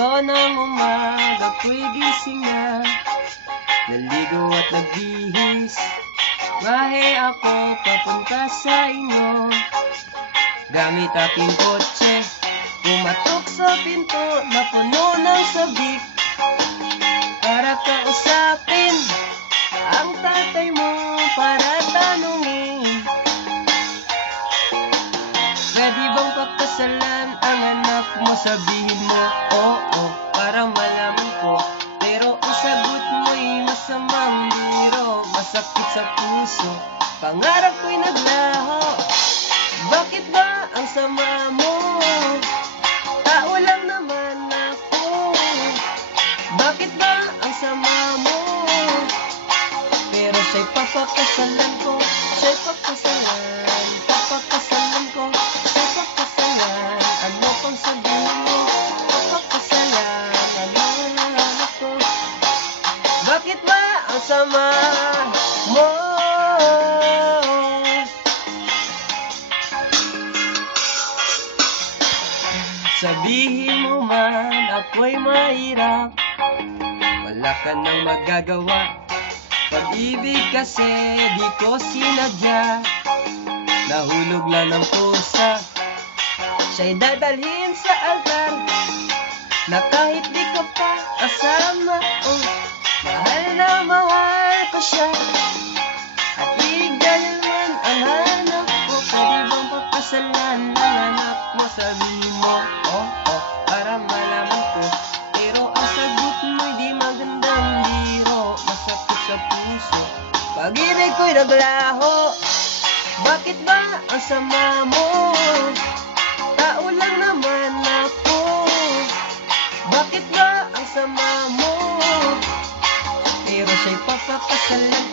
Sabado ng umaga ko'y gising na, naligo at nagbihis. Bahe ako papunta sa inyo, gamit aking kotse. Pumatok sa pinto na puno ng sabik, para kausapin ang tatay mo, para tanungin, pwede bang pakasalan ang anak mo? Sabihin mo, oo, para malaman ko. Pero ang sagot mo'y masamang biro, masakit sa puso, pangarap ko'y naglaho. Bakit ba ang sama mo? Tao lang naman ako. Bakit ba ang sama mo? Pero siya'y papakasalan ko, siya'y papakasalan, papakasalan ko, siya'y papakasalan. Ano pang sabihin mo? Papakasalan, ano ko? Bakit ba ang sama mo? Sabihin mo man ako'y mahirap, wala ka nang magagawa. Pag-ibig kasi di ko sinadya, nahulog lang ng pusa. Siya'y dadalhin sa altar, na kahit di ka pa kasama, oh, mahal na mahal ko siya. At di ganyan man ang hanap ko, pwede bang pakasalan ng anak mo? Sabihin mo, oo, para malaman ko. Pero ang sagot mo'y di magandang biro, masakit sa puso, pag-ibig ko'y naglaho. Bakit ba ang sama mo? Tao lang naman ako. Bakit ba ang sama mo? Pero siya'y papakasalan